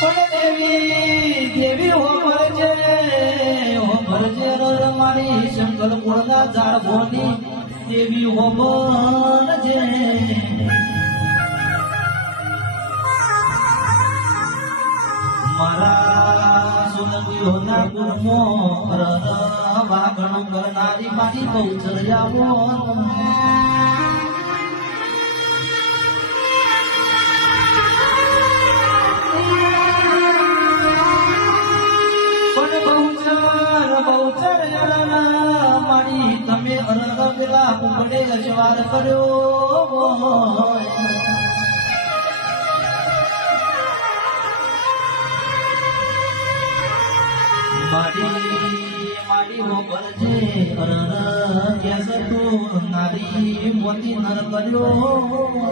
પણ દેવી હો ભરજે મારી શંકર કુળના ઝાડભોની દેવી હો ભરજે મારા સોનગીઓના ગુણમો વાગણો કરનારી મારી બહુચર્યાઓ મારી તમે અરગ પેલા કુકડે અજવાર કર્યો મારી હો ભરજે અરગ કેસ તું નારી મોતી નર કર્યો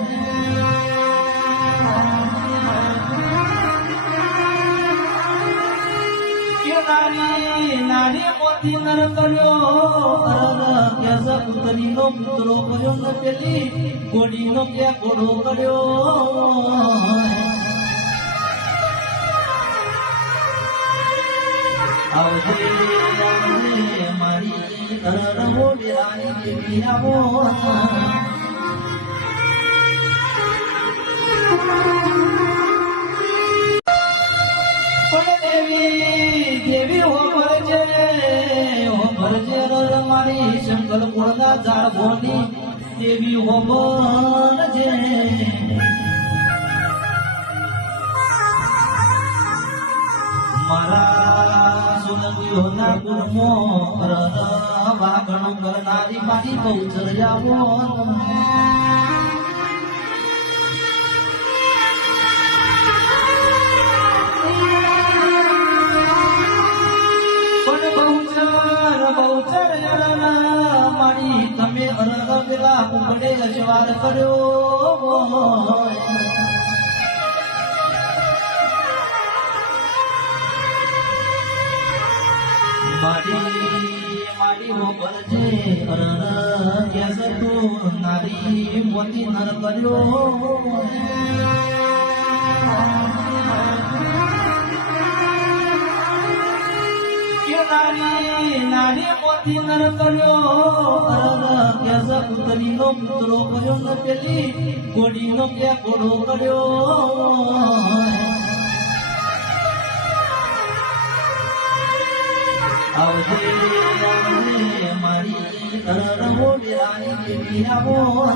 નારી મોતી નર કર્યો કેસ પુતરી નો પુત્રો કર્યો ને પેલી ઘોડી નો કે ઘોડો કર્યો આવજે મારી રવો બેરાની દેવી આવો દેવી હો ભરજે મારી શંકર કુળના ઝાડભોની દેવી હો ભરજે મારા સોનગીઓના ગુણમો વાગણો કરનારી મારી બહુચર્યાઓ મારી તમે અરગ પેલા કુકડે અજવાર કર્યો મારી હો ભરજે અરગ કેસ તું નારી મોતી નર કર્યો નારી મોતી નર કર્યો અરગ કેસ પુતરી નો પુત્રો કર્યો ને પેલી ઘોડી નો કે ઘોડો કર્યો આવજે મારી રવો બેરાની દેવી આવો